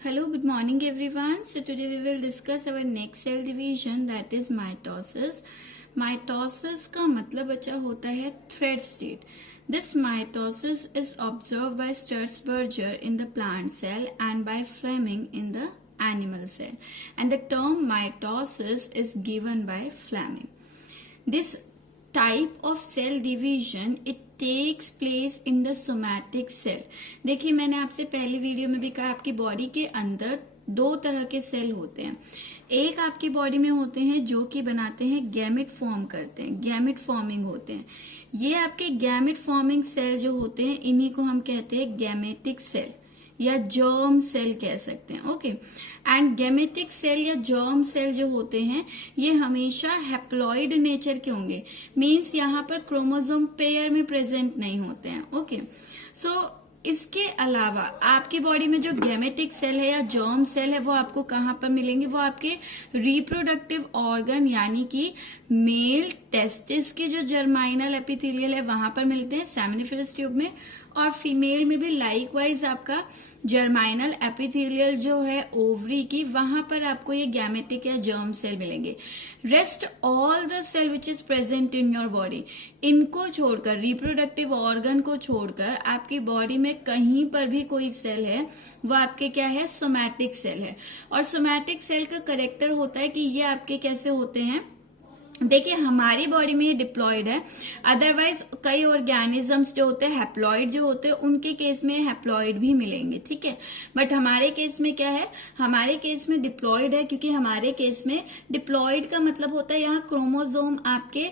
Hello, good morning everyone. So today we will discuss our next cell division, that is mitosis. Mitosis का मतलब बच्चा होता है thread state. This mitosis is observed by Sturzberger in the plant cell and by Fleming in the animal cell. And the term mitosis is given by Fleming. This type of cell division it takes place in the somatic cell. देखिए मैंने आपसे पहली video में भी कहा आपकी body के अंदर दो तरह के सेल होते हैं. एक आपकी बॉडी में होते हैं जो कि बनाते हैं गैमेट फॉर्म करते हैं, गैमेट फॉर्मिंग होते हैं. ये आपके गैमेट फॉर्मिंग सेल जो होते हैं इन्हीं को हम कहते हैं गैमेटिक सेल या जर्म सेल कह सकते हैं. ओके. एंड गैमेटिक सेल या जर्म सेल जो होते हैं ये हमेशा हैप्लॉइड नेचर के होंगे. मींस यहाँ पर क्रोमोसोम पेयर में प्रेजेंट नहीं होते हैं. ओके. सो इसके अलावा आपकी बॉडी में जो गैमेटिक सेल है या जर्म सेल है वो आपको कहाँ पर मिलेंगे? वो आपके रिप्रोडक्टिव ऑर्गन यानी कि मेल टेस्टिस के जो जर्माइनल एपिथेलियल है वहां पर मिलते हैं सेमिनिफरस ट्यूब में, और फीमेल में भी लाइकवाइज आपका जर्माइनल एपिथेलियल जो है ओवरी की वहां पर आपको ये गैमेटिक या जर्म सेल मिलेंगे. Rest all the cell which is present in your body, इनको छोड़कर रिप्रोडक्टिव ऑर्गन को छोड़कर आपकी बॉडी में कहीं पर भी कोई सेल है वो आपके क्या है? सोमैटिक सेल है. और सोमैटिक सेल का करेक्टर होता है कि ये आपके कैसे होते हैं? देखिए हमारी बॉडी में ये डिप्लॉइड है, अदरवाइज कई ऑर्गेनिजम्स जो होते हैं हैप्लॉइड जो होते हैं उनके केस में हैप्लॉइड भी मिलेंगे. ठीक है. बट हमारे केस में क्या है? हमारे केस में डिप्लॉइड है, क्योंकि हमारे केस में डिप्लॉइड का मतलब होता है यहाँ क्रोमोसोम आपके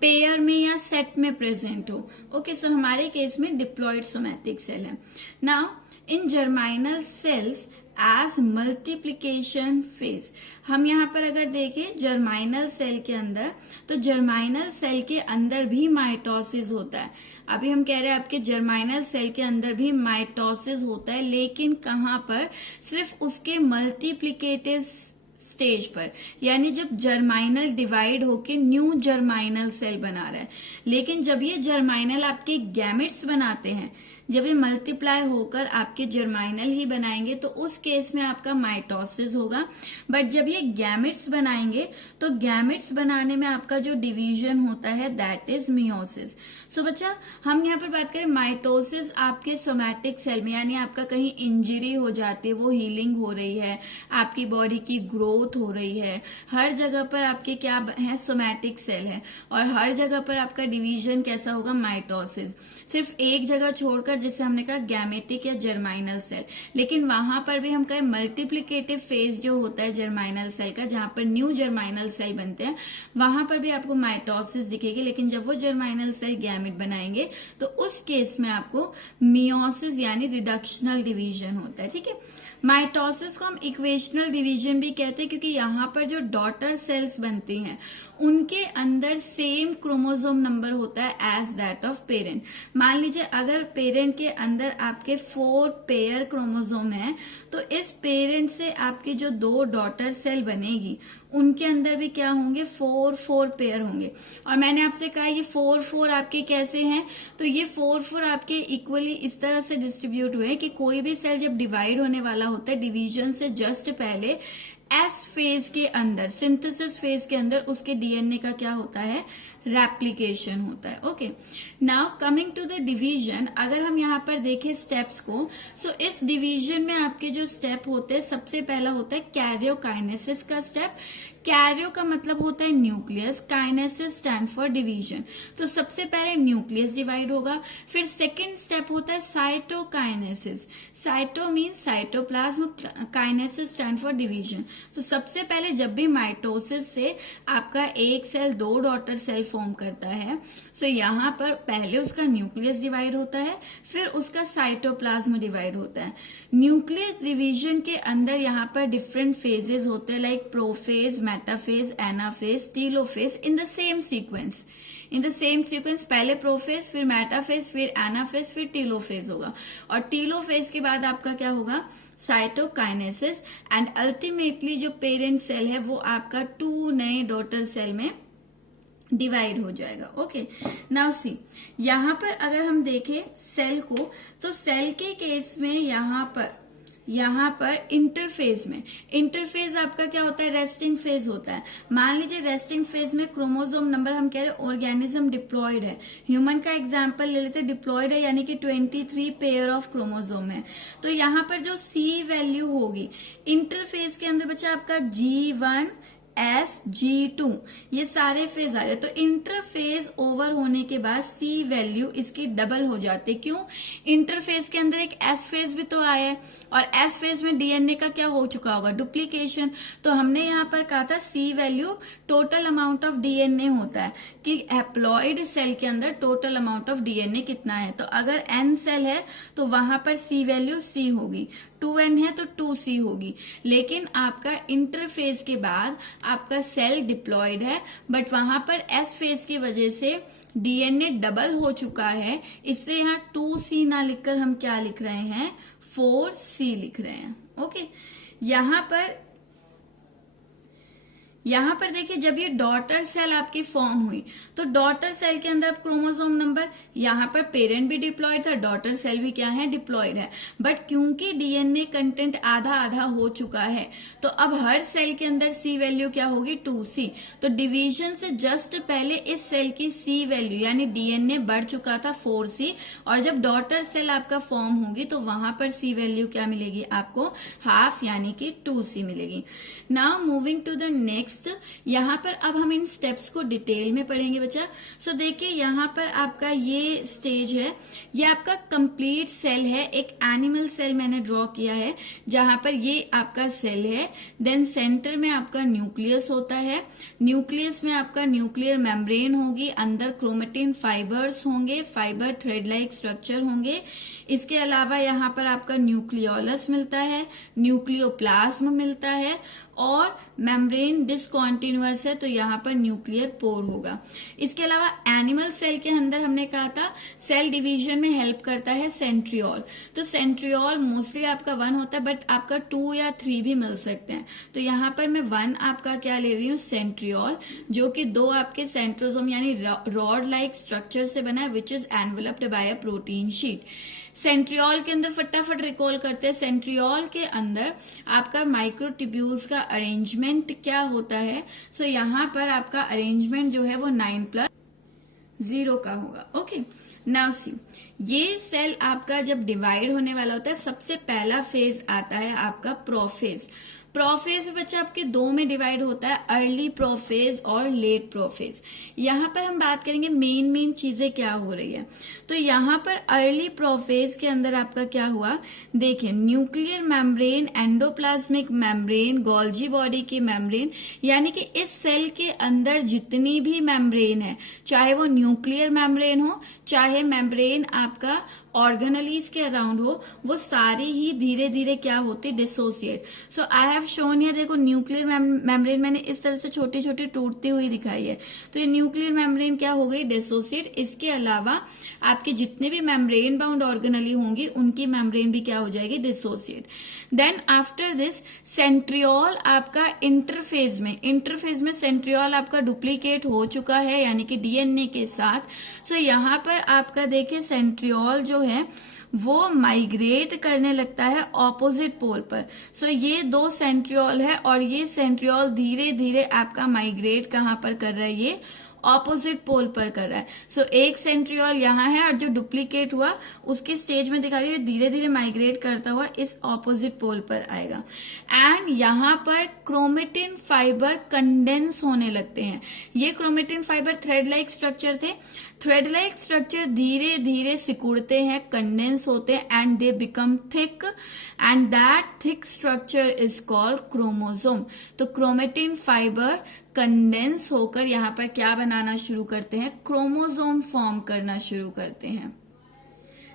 पेयर में या सेट में प्रेजेंट हो. ओके. सो हमारे केस में डिप्लॉइड सोमैटिक सेल है. Now in germinal cells as multiplication phase, हम यहाँ पर अगर देखें जर्माइनल सेल के अंदर, तो जर्माइनल सेल के अंदर भी माइटोसिस होता है. अभी हम कह रहे हैं आपके जर्माइनल सेल के अंदर भी माइटोसिस होता है, लेकिन कहाँ पर? सिर्फ उसके मल्टीप्लीकेटिव स्टेज पर, यानी जब जर्माइनल डिवाइड होके न्यू जर्माइनल सेल बना रहा है. लेकिन जब ये जर्माइनल आपके गैमेट्स बनाते हैं, जब ये मल्टीप्लाई होकर आपके जर्माइनल ही बनाएंगे तो उस केस में आपका माइटोसिस होगा. बट जब ये गैमेट्स बनाएंगे तो गैमेट्स बनाने में आपका जो डिवीजन होता है दैट इज मियोसिस. सो बच्चा हम यहाँ पर बात करें माइटोसिस आपके सोमैटिक सेल में, यानी आपका कहीं इंजरी हो जाती है वो हीलिंग हो रही है, आपकी बॉडी की ग्रोथ हो रही है, हर जगह पर आपके क्या है? सोमैटिक सेल है. और हर जगह पर आपका डिवीजन कैसा होगा? माइटोसिस. सिर्फ एक जगह छोड़कर जैसे हमने कहा गैमेटिक या जर्माइनल सेल, लेकिन वहां पर भी हम कहें मल्टीप्लिकेटिव फेज जो होता है जर्माइनल सेल का, जहां पर न्यू जर्माइनल सेल बनते हैं वहां पर भी आपको माइटोसिस दिखेगी. लेकिन जब वो जर्माइनल सेल गैमेट बनाएंगे तो उस केस में आपको मियोसिस यानी रिडक्शनल डिवीजन होता है. ठीक है. माइटोसिस को हम इक्वेशनल डिवीजन भी कहते हैं, क्योंकि यहाँ पर जो डॉटर सेल्स बनती हैं उनके अंदर सेम क्रोमोसोम नंबर होता है एज दैट ऑफ पेरेंट. मान लीजिए अगर पेरेंट के अंदर आपके 4 पेयर क्रोमोसोम है, तो इस पेरेंट से आपकी जो 2 डॉटर सेल बनेगी उनके अंदर भी क्या होंगे? 4 पेयर होंगे. और मैंने आपसे कहा ये 4 आपके कैसे हैं? तो ये 4 आपके इक्वली इस तरह से डिस्ट्रीब्यूट हुए कि कोई भी सेल जब डिवाइड होने वाला होता है डिवीजन से जस्ट पहले एस फेज के अंदर, सिंथेसिस फेज के अंदर उसके डीएनए का क्या होता है? रेप्लिकेशन होता है. Okay. Now coming to the division, अगर हम यहाँ पर देखें स्टेप्स को, सो इस डिवीजन में आपके जो स्टेप होते हैं सबसे पहला होता है कैरियोकाइनेसिस का स्टेप. कैरियो का मतलब होता है nucleus, kinesis stand for division. तो सबसे पहले न्यूक्लियस डिवाइड होगा. फिर सेकेंड स्टेप होता है cytokinesis. Cyto means cytoplasm, kinesis stand for division. तो सबसे पहले जब भी माइटोसिस से आपका एक सेल 2 डॉटर सेल फॉर्म करता है, सो यहाँ पर पहले उसका न्यूक्लियस डिवाइड होता है, फिर उसका साइटोप्लाज्म डिवाइड होता है. न्यूक्लियस डिवीजन के अंदर यहाँ पर डिफरेंट फेजेस होते हैं, like prophase, metaphase, anaphase, telophase in the same sequence. पहले प्रोफेज, फिर मेटाफेज, फिर एनाफेज, फिर टीलोफेज होगा. और टीलोफेज के बाद आपका क्या होगा? साइटोकाइनेसिस. एंड अल्टीमेटली जो पेरेंट सेल है वो आपका 2 नए डॉटर सेल में डिवाइड हो जाएगा. ओके. नाउ सी, यहाँ पर अगर हम देखें सेल को, तो सेल के केस में यहाँ पर यहाँ पर इंटरफेज में, इंटरफेज आपका क्या होता है, रेस्टिंग फेज होता है। मान लीजिए रेस्टिंग फेज में क्रोमोसोम नंबर, हम कह रहे हैं ऑर्गेनिज्म डिप्लॉयड है, ह्यूमन का एग्जांपल ले लेते, डिप्लॉयड है यानी कि 23 पेयर ऑफ क्रोमोसोम है। तो यहाँ पर जो सी वैल्यू होगी इंटरफेज के अंदर बच्चा आपका G1 G2 ये सारे फेज आ गए। तो इंटरफेज ओवर होने के बाद सी वैल्यू इसकी डबल हो जाती है। क्यों? इंटरफेज के अंदर एक एस फेज भी तो आया है और एस फेज में डीएनए का क्या हो चुका होगा, डुप्लीकेशन। तो हमने यहाँ पर कहा था C value total amount of DNA होता है कि हैप्लॉइड सेल के अंदर टोटल अमाउंट ऑफ डीएनए कितना है। तो अगर एन सेल है तो वहां पर सी वैल्यू सी होगी, 2n है तो 2c होगी। लेकिन आपका इंटरफेज के बाद आपका सेल डिप्लॉयड है बट वहां पर एस फेज की वजह से डीएनए डबल हो चुका है, इससे यहाँ 2c ना लिखकर हम क्या लिख रहे हैं, 4c लिख रहे हैं। ओके, यहाँ पर देखिए जब ये डॉटर सेल आपकी फॉर्म हुई तो डॉटर सेल के अंदर क्रोमोसोम नंबर, यहाँ पर पेरेंट भी डिप्लॉयड था, डॉटर सेल भी क्या है, डिप्लॉयड है। बट क्योंकि डीएनए कंटेंट आधा आधा हो चुका है तो अब हर सेल के अंदर सी वैल्यू क्या होगी, 2c। तो डिवीजन से जस्ट पहले इस सेल की सी वैल्यू यानी डीएनए बढ़ चुका था 4c, और जब डॉटर सेल आपका फॉर्म होगी तो वहां पर सी वैल्यू क्या मिलेगी आपको, हाफ यानी कि 2c मिलेगी। Now moving to the next, यहाँ पर अब हम इन स्टेप्स को डिटेल में पढ़ेंगे बच्चा। सो देखिए यहाँ पर आपका ये स्टेज है, ये आपका कंप्लीट सेल है, एक एनिमल सेल मैंने ड्रॉ किया है जहां पर ये आपका सेल है। देन सेंटर में आपका न्यूक्लियस होता है, न्यूक्लियस में आपका न्यूक्लियर मेम्ब्रेन होगी, अंदर क्रोमेटिन फाइबर्स होंगे, फाइबर थ्रेड लाइक स्ट्रक्चर होंगे। इसके अलावा यहाँ पर आपका न्यूक्लियोलस मिलता है, न्यूक्लियोप्लाज्म मिलता है और मेम्ब्रेन डिसकॉन्टिन्यूअस है तो यहाँ पर न्यूक्लियर पोर होगा। इसके अलावा एनिमल सेल के अंदर हमने कहा था सेल डिवीजन में हेल्प करता है सेंट्रियोल। तो सेंट्रियोल मोस्टली आपका 1 होता है बट आपका 2 या 3 भी मिल सकते हैं। तो यहाँ पर मैं 1 आपका क्या ले रही हूँ, सेंट्रियोल, जो कि 2 आपके सेंट्रोसोम यानी रॉड लाइक स्ट्रक्चर से बना है which is enveloped by a protein sheet. Centriole के अंदर फटाफट रिकॉल करते हैं, सेंट्रियोल के अंदर आपका माइक्रोट्यूब्यूल्स का अरेंजमेंट क्या होता है। सो यहाँ पर आपका अरेंजमेंट जो है वो 9+0 का होगा। ओके, नाउ सी, ये सेल आपका जब डिवाइड होने वाला होता है सबसे पहला फेज आता है आपका प्रोफेज। प्रोफेज में बच्चा आपके 2 में डिवाइड होता है, अर्ली प्रोफेज और लेट प्रोफेज। यहाँ पर हम बात करेंगे मेन चीजें क्या हो रही है। तो यहाँ पर अर्ली प्रोफेज के अंदर आपका क्या हुआ, देखिए nuclear membrane, endoplasmic membrane, Golgi body की मेम्ब्रेन, यानी कि इस सेल के अंदर जितनी भी मेम्ब्रेन है, चाहे वो न्यूक्लियर मेम्ब्रेन हो चाहे मेम्ब्रेन आपका ऑर्गेनेलीज के अराउंड हो, वो सारी ही धीरे धीरे क्या होती, dissociate. So I have shown here, देखो न्यूक्लियर मेम्ब्रेन मैंने इस तरह से छोटी छोटी टूटती हुई दिखाई है। तो ये न्यूक्लियर मेम्ब्रेन क्या हो गई, डिसोसिएट। इसके अलावा आपके जितने भी मेम्ब्रेन बाउंड ऑर्गेनेली होंगी उनकी मेम्ब्रेन भी क्या हो जाएगी, dissociate. Then after this centriole आपका इंटरफेज में सेंट्रियोल आपका डुप्लीकेट हो चुका है यानी कि डीएनए के साथ। सो यहाँ पर आपका देखिए सेंट्रियोल जो है वो माइग्रेट करने लगता है ऑपोजिट पोल पर। सो ये 2 सेंट्रियोल है और ये सेंट्रियोल धीरे धीरे आपका माइग्रेट कहाँ पर कर रहा है, ये ऑपोजिट पोल पर कर रहा है। सो एक सेंट्रियोल यहाँ है और जो डुप्लीकेट हुआ उसके स्टेज में दिखा रही है धीरे धीरे माइग्रेट करता हुआ इस ऑपोजिट पोल पर आएगा। एंड यहाँ पर क्रोमेटिन फाइबर कंडेंस होने लगते हैं। ये chromatin fibre thread like structure थे, थ्रेड लाइक स्ट्रक्चर धीरे धीरे सिकुड़ते हैं, कंडेंस होते हैं and they become thick and that thick structure is called chromosome. तो क्रोमेटिन फाइबर कंडेंस होकर यहाँ पर क्या बनाना शुरू करते हैं, क्रोमोसोम फॉर्म करना शुरू करते हैं।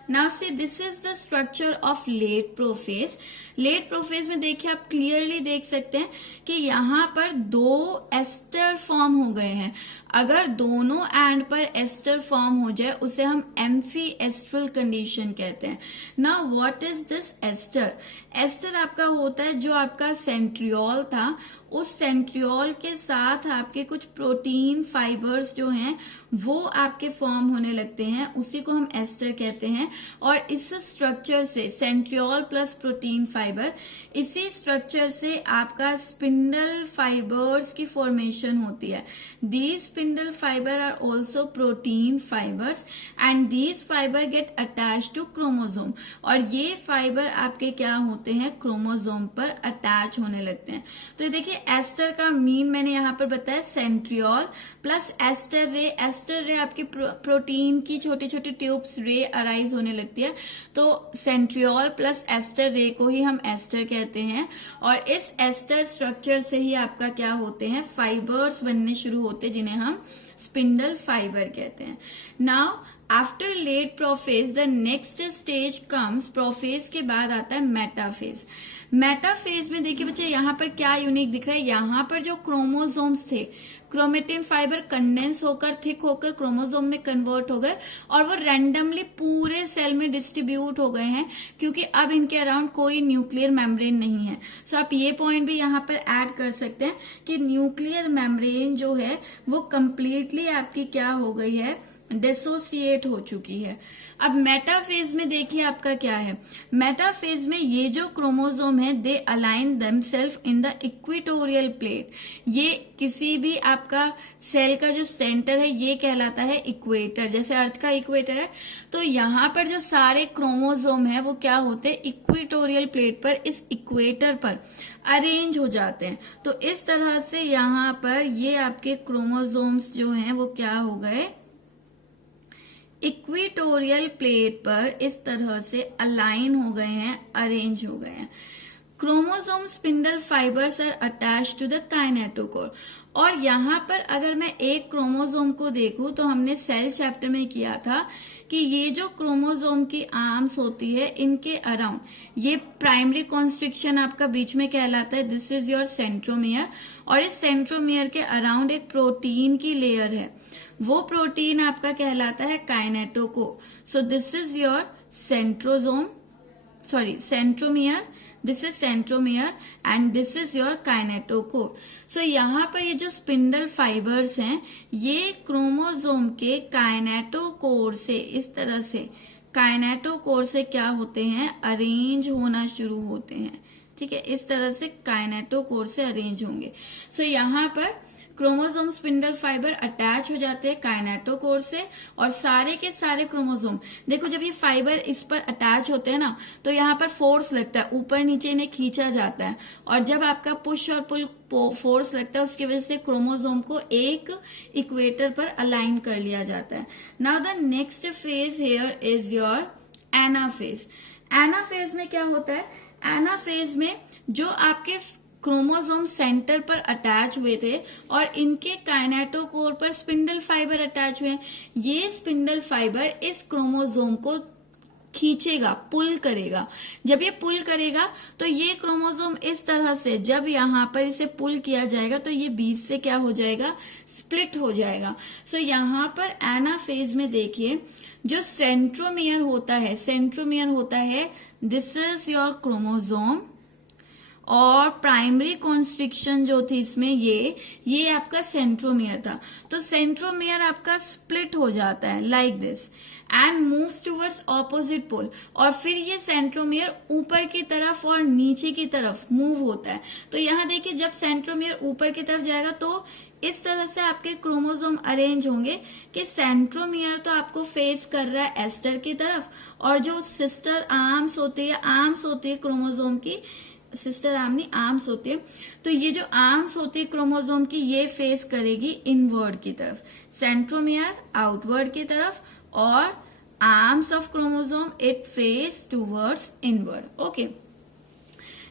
Now see this is the structure of late prophase. Late prophase में देखिए आप क्लियरली देख सकते हैं कि यहाँ पर 2 एस्टर फॉर्म हो गए हैं। अगर दोनों एंड पर एस्टर फॉर्म हो जाए उसे हम एम्फी एस्ट्रल कंडीशन कहते हैं। Now what is this aster? Aster आपका होता है जो आपका सेंट्रियोल था उस सेंट्रियोल के साथ आपके कुछ प्रोटीन फाइबर्स जो हैं वो आपके फॉर्म होने लगते हैं, उसी को हम एस्टर कहते हैं। और इस स्ट्रक्चर से सेंट्रियोल प्लस प्रोटीन फाइबर, इसी स्ट्रक्चर से आपका स्पिंडल फाइबर्स की फॉर्मेशन होती है। These spindle fiber are also protein fibers and these fiber get attach to chromosome, और ये फाइबर आपके क्या होते हैं, क्रोमोसोम पर अटैच होने लगते हैं। तो ये देखिए एस्टर का मीन मैंने यहाँ पर बताया सेंट्रियोल प्लस एस्टर रे। एस्टर रे आपकी प्रोटीन की छोटी छोटी ट्यूब्स रे अराइज होने लगती है, तो सेंट्रियोल प्लस एस्टर रे को ही हम एस्टर कहते हैं। और इस एस्टर स्ट्रक्चर से ही आपका क्या होते हैं, फाइबर्स बनने शुरू होते हैं, जिन्हें हम स्पिंडल फाइबर कहते हैं। Now after late prophase the next stage comes, prophase के बाद आता है मेटाफेज। मेटाफेज में देखिए बच्चे यहाँ पर क्या यूनिक दिख रहा है, यहाँ पर जो क्रोमोसोम्स थे, क्रोमेटिन फाइबर कंडेंस होकर थिक होकर क्रोमोसोम में कन्वर्ट हो गए और वो रैंडमली पूरे सेल में डिस्ट्रीब्यूट हो गए हैं, क्योंकि अब इनके अराउंड कोई न्यूक्लियर मेम्ब्रेन नहीं है। सो आप ये पॉइंट भी यहाँ पर ऐड कर सकते हैं कि न्यूक्लियर मेम्ब्रेन जो है वो कंप्लीटली आपकी क्या हो गई है, डिसोसिएट हो चुकी है। अब मेटाफेज में देखिए आपका क्या है, मेटाफेज में ये जो क्रोमोसोम है they align themselves in the equatorial plate. ये किसी भी आपका सेल का जो सेंटर है ये कहलाता है इक्वेटर, जैसे अर्थ का इक्वेटर है। तो यहाँ पर जो सारे क्रोमोसोम है वो क्या होते हैं, इक्वेटोरियल प्लेट पर, इस इक्वेटर पर अरेंज हो जाते हैं। तो इस तरह से यहाँ पर ये आपके क्रोमोसोम्स जो हैं वो क्या हो गए, इक्वेटोरियल प्लेट पर इस तरह से अलाइन हो गए हैं, अरेंज हो गए हैं। Chromosome spindle fibers are attach to the kinetochore. और यहाँ पर अगर मैं एक क्रोमोसोम को देखूं तो हमने सेल चैप्टर में किया था कि ये जो क्रोमोसोम की आर्म्स होती है इनके अराउंड ये प्राइमरी कॉन्स्ट्रिक्शन आपका बीच में कहलाता है, दिस इज योर सेंट्रोमियर। और इस सेंट्रोमियर के अराउंड एक प्रोटीन की लेयर है, वो प्रोटीन आपका कहलाता है kinetochore. So this is your centromere, this is centromere and this is your kinetochore. So यहाँ पर ये जो स्पिंडल फाइबर्स हैं ये क्रोमोसोम के काइनेटोकोर से इस तरह से, काइनेटोकोर से क्या होते हैं, अरेंज होना शुरू होते हैं। ठीक है, इस तरह से काइनेटोकोर से अरेंज होंगे। सो यहाँ पर क्रोमोसोम स्पिंडल फाइबर अटैच हो जाते हैं काइनेटोकोर से, और सारे के सारे क्रोमोसोम देखो जब ये फाइबर इस पर अटैच होते हैं ना तो यहाँ पर फोर्स लगता है, ऊपर नीचे इन्हें खींचा जाता है, और जब आपका पुश और पुल फोर्स लगता है उसकी वजह से क्रोमोसोम को एक इक्वेटर पर अलाइन कर लिया जाता है। Now the next phase here is your anaphase. Anaphase में क्या होता है, एनाफेज में जो आपके क्रोमोसोम सेंटर पर अटैच हुए थे और इनके काइनेटोकोर पर स्पिंडल फाइबर अटैच हुए हैं, ये स्पिंडल फाइबर इस क्रोमोसोम को खींचेगा, पुल करेगा। जब ये पुल करेगा तो ये क्रोमोसोम इस तरह से, जब यहाँ पर इसे पुल किया जाएगा तो ये बीच से क्या हो जाएगा, स्प्लिट हो जाएगा। सो यहाँ पर एनाफेज में देखिए जो सेंट्रोमियर होता है, सेंट्रोमियर होता है दिस इज योर क्रोमोसोम, और प्राइमरी कॉन्स्ट्रिक्शन जो थी इसमें ये आपका सेंट्रोमियर था। तो सेंट्रोमियर आपका स्प्लिट हो जाता है like this and moves towards opposite pole, और फिर ये सेंट्रोमियर ऊपर की तरफ और नीचे की तरफ मूव होता है। तो यहाँ देखिए जब सेंट्रोमियर ऊपर की तरफ जाएगा तो इस तरह से आपके क्रोमोसोम अरेंज होंगे कि सेंट्रोमियर तो आपको फेस कर रहा है एस्टर की तरफ, और जो सिस्टर आर्म्स होती है क्रोमोसोम की, सिस्टर आर्म नहीं आर्म्स होती है, तो ये जो आर्म्स होती है क्रोमोसोम की ये फेस करेगी इनवर्ड की तरफ, सेंट्रोमियर आउटवर्ड की तरफ, और arms of chromosome it face towards inward. Okay,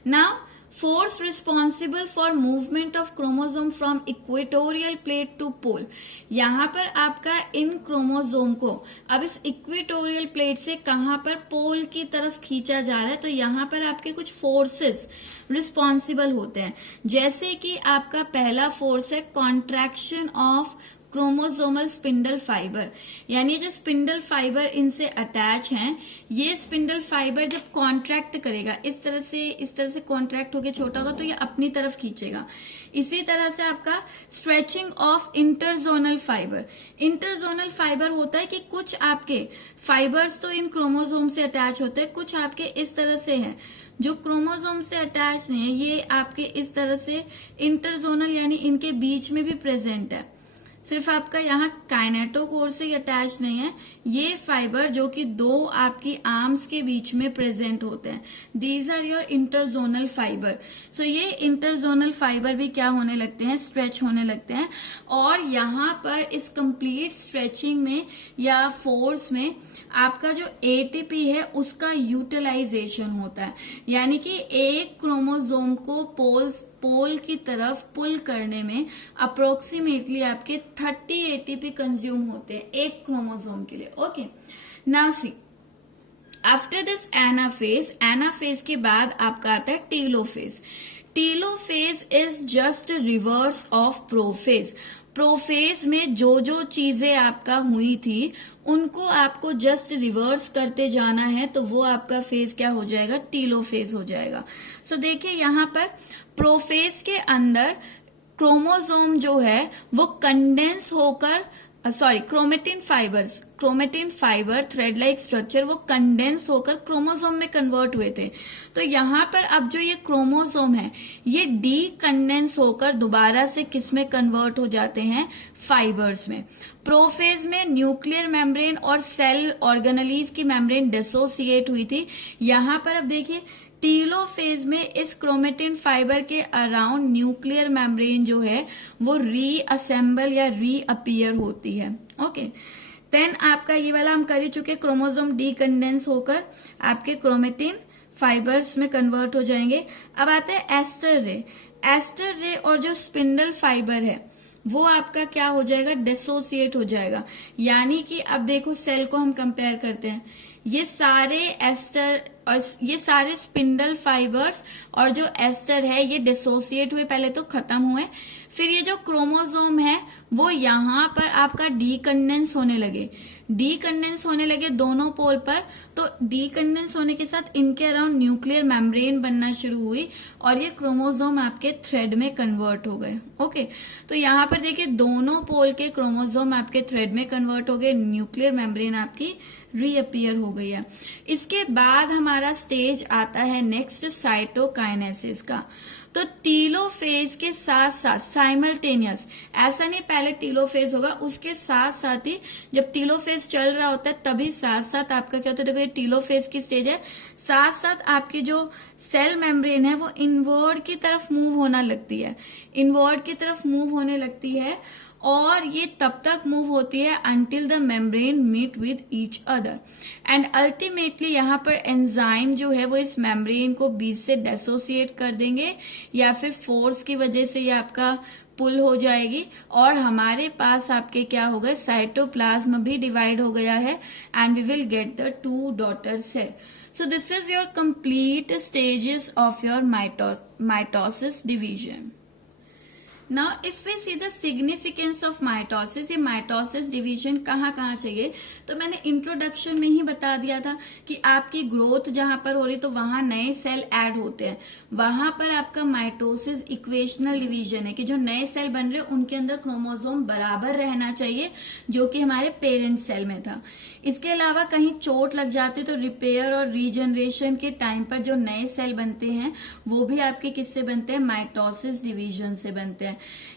now force responsible for movement of chromosome from equatorial plate to pole। यहाँ पर आपका इन क्रोमोसोम को अब इस इक्वेटोरियल प्लेट से कहाँ पर पोल की तरफ खींचा जा रहा है, तो यहाँ पर आपके कुछ फोर्सेस रिस्पॉन्सिबल होते हैं। जैसे कि आपका पहला फोर्स है contraction of chromosomal spindle fibre, यानी जो स्पिंडल फाइबर इनसे अटैच हैं, ये स्पिंडल फाइबर जब कॉन्ट्रैक्ट करेगा, इस तरह से कॉन्ट्रैक्ट होके छोटा होगा तो ये अपनी तरफ खींचेगा। इसी तरह से आपका stretching of interzonal fibre, interzonal fibre होता है कि कुछ आपके फाइबर्स तो इन क्रोमोसोम से अटैच होते हैं, कुछ आपके इस तरह से है जो क्रोमोसोम से अटैच नहीं है, ये आपके इस तरह से इंटरजोनल यानी इनके बीच में भी प्रेजेंट है। सिर्फ आपका यहाँ काइनेटोकोर से अटैच नहीं है, ये फाइबर जो कि दो आपकी आर्म्स के बीच में प्रेजेंट होते हैं, these are your interzonal fiber. So ये इंटरजोनल फाइबर भी क्या होने लगते हैं, स्ट्रेच होने लगते हैं। और यहाँ पर इस कंप्लीट स्ट्रेचिंग में या फोर्स में आपका जो एटीपी है उसका यूटिलाइजेशन होता है, यानी कि एक क्रोमोसोम को पोल की तरफ पुल करने में अप्रोक्सीमेटली आपके 30 एटीपी कंज्यूम होते हैं एक क्रोमोसोम के लिए। Okay, now see after this anaphase के बाद आपका आता है telophase. Telophase is just reverse of prophase. Prophase में जो जो चीजें आपका हुई थी उनको आपको जस्ट रिवर्स करते जाना है, तो वो आपका फेज क्या हो जाएगा, टीलोफेज हो जाएगा। सो देखिए यहाँ पर प्रोफेज के अंदर क्रोमोसोम जो है वो कंडेंस होकर chromatin fibre thread like structure वो कंडेंस होकर क्रोमोसोम में कन्वर्ट हुए थे। तो यहाँ पर अब जो ये क्रोमोसोम है ये डी कंडेंस होकर दोबारा से किस में कन्वर्ट हो जाते हैं, फाइबर्स में। प्रोफेज में न्यूक्लियर मेम्ब्रेन और सेल ऑर्गेनेलीज की मेम्ब्रेन डिसोसिएट हुई थी। यहाँ पर अब देखिए टीलोफेज में इस क्रोमेटिन फाइबर के अराउंड न्यूक्लियर मेम्ब्रेन जो है वो रीअसेंबल या रीअपियर होती है। ओके, देन आपका ये वाला हम कर ही चुके, क्रोमोसोम डीकंडेंस होकर आपके क्रोमेटिन फाइबर्स में कन्वर्ट हो जाएंगे। अब आते हैं एस्टर रे। एस्टर रे और जो स्पिंडल फाइबर है वो आपका क्या हो जाएगा, डिसोसिएट हो जाएगा। यानी कि अब देखो सेल को हम कंपेयर करते हैं, ये सारे एस्टर और ये सारे स्पिंडल फाइबर्स और जो एस्टर है ये डिसोसिएट हुए, पहले तो खत्म हुए, फिर ये जो क्रोमोसोम है वो यहाँ पर आपका डीकंडेंस होने लगे दोनों पोल पर। तो डीकंडेंस होने के साथ इनके अराउंड न्यूक्लियर मेम्ब्रेन बनना शुरू हुई और ये क्रोमोसोम आपके थ्रेड में कन्वर्ट हो गए। ओके, तो यहाँ पर देखिए दोनों पोल के क्रोमोसोम आपके थ्रेड में कन्वर्ट हो गए, न्यूक्लियर मेम्ब्रेन आपकी रीअपियर हो गई है। इसके बाद हमारा स्टेज आता है नेक्स्ट साइटोकाइनेसिस का। तो टीलोफेज के साथ साथ साइमल्टेनियस, ऐसा नहीं पहले टीलोफेज होगा उसके साथ साथ ही जब टीलोफेज चल रहा होता है तभी साथ साथ आपका क्या होता है, देखो ये टीलोफेज की स्टेज है, साथ साथ आपकी जो सेल मेम्ब्रेन है वो इनवर्ड की तरफ मूव होने लगती है और ये तब तक मूव होती है until the membrane meet with each other and ultimately यहाँ पर एंजाइम जो है वो इस मेम्ब्रेन को बीच से डिसोसिएट कर देंगे या फिर फोर्स की वजह से ये आपका पुल हो जाएगी और हमारे पास आपके क्या हो गए, साइटोप्लाज्म भी डिवाइड हो गया है and we will get the 2 daughter cell. So this is your complete stages of your mitosis division. Now if we see the significance of mitosis, ये माइटोसिस डिवीजन कहाँ चाहिए, तो मैंने इंट्रोडक्शन में ही बता दिया था कि आपकी ग्रोथ जहां पर हो रही तो वहां नए सेल ऐड होते हैं, वहां पर आपका माइटोसिस इक्वेशनल डिवीजन है कि जो नए सेल बन रहे उनके अंदर क्रोमोसोम बराबर रहना चाहिए जो कि हमारे पेरेंट सेल में था। इसके अलावा कहीं चोट लग जाती तो रिपेयर और रीजनरेशन के टाइम पर जो नए सेल बनते हैं वो भी आपके किससे बनते हैं, माइटोसिस डिवीजन से बनते हैं।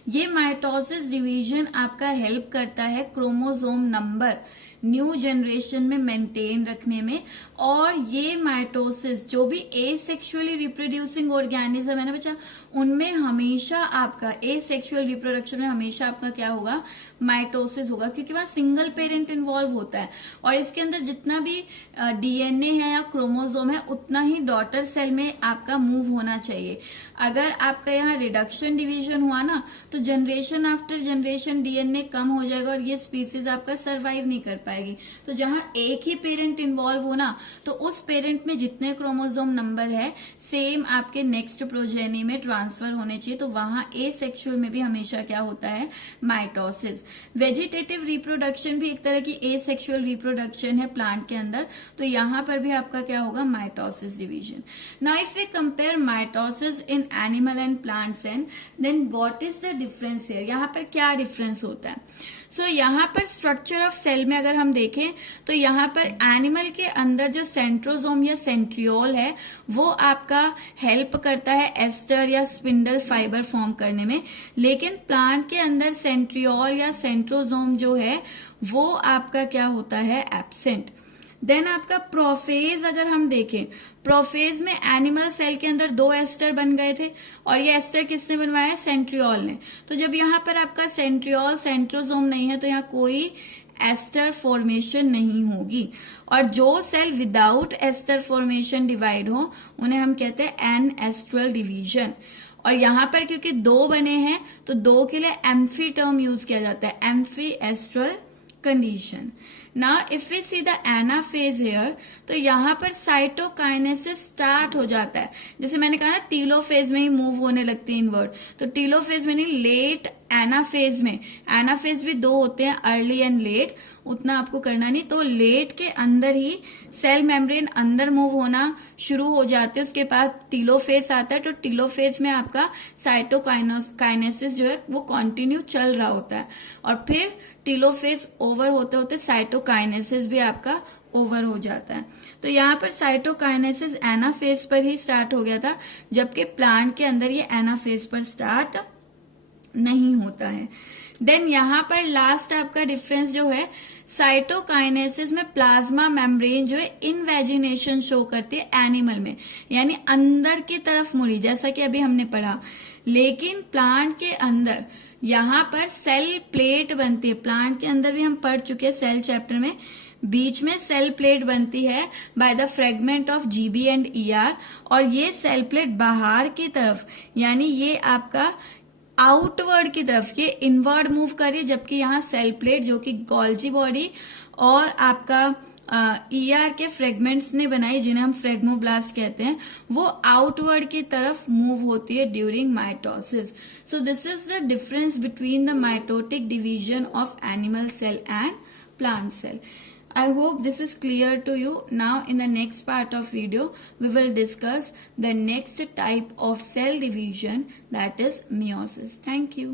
ये माइटोसिस डिवीजन आपका हेल्प करता है क्रोमोसोम नंबर न्यू जनरेशन में मेंटेन रखने में। और ये माइटोसिस जो भी एसेक्सुअली रिप्रोड्यूसिंग ऑर्गेनिज्म है ना बच्चा, उनमें हमेशा आपका एसेक्सुअल रिप्रोडक्शन में हमेशा आपका क्या होगा, माइटोसिस होगा, क्योंकि वहां सिंगल पेरेंट इन्वॉल्व होता है और इसके अंदर जितना भी डीएनए है या क्रोमोसोम है उतना ही डॉटर सेल में आपका मूव होना चाहिए। अगर आपका यहाँ रिडक्शन डिवीजन हुआ ना तो जनरेशन आफ्टर जनरेशन डीएनए कम हो जाएगा और ये स्पीसीज आपका सर्वाइव नहीं कर पाएगी। तो जहां एक ही पेरेंट इन्वॉल्व हो ना तो उस पेरेंट में जितने क्रोमोसोम नंबर है सेम आपके नेक्स्ट प्रोजेनी में ट्रांसफर होने चाहिए, तो वहां एसेक्सुअल में भी हमेशा क्या होता है, माइटोसिस। वेजिटेटिव रिप्रोडक्शन भी एक तरह की एसेक्सुअल रिप्रोडक्शन है प्लांट के अंदर, तो यहां पर भी आपका क्या होगा, mitosis division. Now if we compare mitosis in animal and plant cell, then what is the difference here, यहाँ पर क्या डिफरेंस होता है। सो यहाँ पर स्ट्रक्चर ऑफ सेल में अगर हम देखें तो यहाँ पर एनिमल के अंदर जो सेंट्रोजोम या सेंट्रियोल है वो आपका हेल्प करता है एस्टर या स्पिंडल फाइबर फॉर्म करने में, लेकिन प्लांट के अंदर सेंट्रियोल या सेंट्रोजोम जो है वो आपका क्या होता है, एब्सेंट। देन आपका प्रोफेज अगर हम देखें, प्रोफेज में एनिमल सेल के अंदर 2 एस्टर बन गए थे और ये एस्टर किसने बनवाया, सेंट्रियोल ने। तो जब यहाँ पर आपका सेंट्रियोल सेंट्रोजोम नहीं है तो यहाँ कोई एस्टर फॉर्मेशन नहीं होगी, और जो cell without aster formation divide हो उन्हें हम कहते हैं एन एस्ट्रल डिवीजन। और यहाँ पर क्योंकि 2 बने हैं तो 2 के लिए एम्फी टर्म यूज किया जाता है, amphi astral condition. Now if we see the anaphase here, तो यहाँ पर साइटोकाइनेसिस स्टार्ट हो जाता है। जैसे मैंने कहा ना टीलोफेज में ही मूव होने लगती है इनवर्ड, तो टीलोफेज में नहीं, लेट एनाफेज में। एनाफेज भी 2 होते हैं, अर्ली एंड लेट, उतना आपको करना नहीं। तो लेट के अंदर ही सेल मेम्ब्रेन अंदर मूव होना शुरू हो जाते हैं, उसके बाद टीलोफेज आता है। तो टीलोफेज में आपका साइटोकाइनेसिस जो है वो कंटिन्यू चल रहा होता है, और फिर टीलोफेज ओवर होते होते साइटोकाइनेसिस भी आपका ओवर हो जाता है। तो यहाँ पर साइटोकाइनेसिस एनाफेज पर ही स्टार्ट हो गया था, जबकि प्लांट के अंदर ये एनाफेज पर स्टार्ट नहीं होता है। देन यहाँ पर लास्ट आपका डिफरेंस जो है, साइटोकाइनेसिस में प्लाज्मा मेम्ब्रेन जो है इनवेजिनेशन शो करती है एनिमल में, यानी अंदर की तरफ मुड़ी, जैसा कि अभी हमने पढ़ा। लेकिन प्लांट के अंदर यहाँ पर सेल प्लेट बनती है, प्लांट के अंदर भी हम पढ़ चुके हैं सेल चैप्टर में, बीच में सेल प्लेट बनती है by the fragment of GB and ER, और ये सेल प्लेट बाहर की तरफ, यानी ये आपका आउटवर्ड की तरफ, ये इनवर्ड मूव करी, जबकि यहाँ सेल प्लेट जो कि गोल्जी बॉडी और आपका ईआर के फ्रेगमेंट्स ने बनाई, जिन्हें हम फ्रेगमोब्लास्ट कहते हैं, वो आउटवर्ड की तरफ मूव होती है during mitosis. So this is the difference between the mitotic division of animal cell and plant cell. I hope this is clear to you. Now in the next part of video we will discuss the next type of cell division, that is meiosis. Thank you.